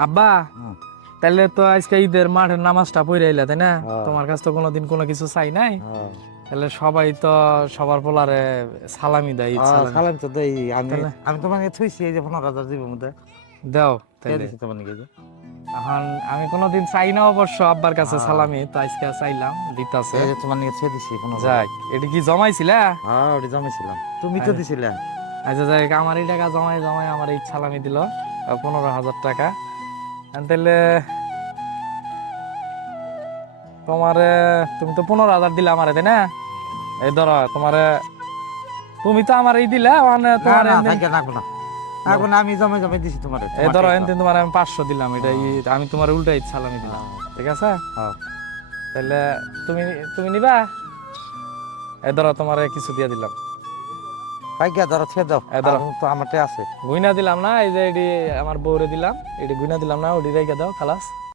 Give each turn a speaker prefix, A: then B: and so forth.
A: আব্বা তাহলে তো আজকে ঈদের মাঠের নামাজটা পড়ে আইলা তাই না?
B: হ্যাঁ।
A: তোমার কাছে তো কোনোদিন কোনো কিছু চাই নাই।
B: হ্যাঁ।
A: তাহলে সবাই তো সবার পোলারে সালামি দেয়
B: আহ,
A: সালামি।
B: তো দেই। আমি আমি তোমার থুইছি এই যে পনেরো হাজার দিব মধ্যে।
A: দাও
B: কে
A: তাইলে।
B: দিছি তোমার নিকে? যে?
A: এখন আমি কোনোদিন চাই না অবশ্য আব্বার কাছে
B: হ্যাঁ।
A: সালামি তো আজকে চাইলাম দিতাছে।
B: এই যে তোমার নিকে ছুঁয়ে দিছি পনেরো
A: যাক এটা কি জমাইছিলা?
B: হ্যাঁ ওটি জমেছিলাম তুমি তো
A: আরে।
B: দিছিলে।
A: আচ্ছা যাই আমার এই টাকা জমাই জমাই আমার এই সালামি দিল পনেরো হাজার টাকা। তাহলে তোমারে তুমি তো পনেরো হাজার দিলে আমারে তাই না? এই ধরো তোমারে তুমি তো আমার এই দিলে মানে তোমার
B: আমি জমে জমে দিছি তোমার
A: এই ধরো এনদিন তোমার আমি পাঁচশো দিলাম এটা আমি তোমার উল্টা ঈদ সালামি দিলাম ঠিক আছে?
B: হ্যাঁ।
A: তাহলে তুমি তুমি নিবা? এই ধরো তোমার কিছু দিয়ে দিলাম।
B: পাইকা ধরো ছেড়ে দাও। তো আমারটা আছে।
A: গুইনা দিলাম না এই যে এটি আমার বউরে দিলাম এটি গুইনা দিলাম না ওটি রেখে দাও খালাস।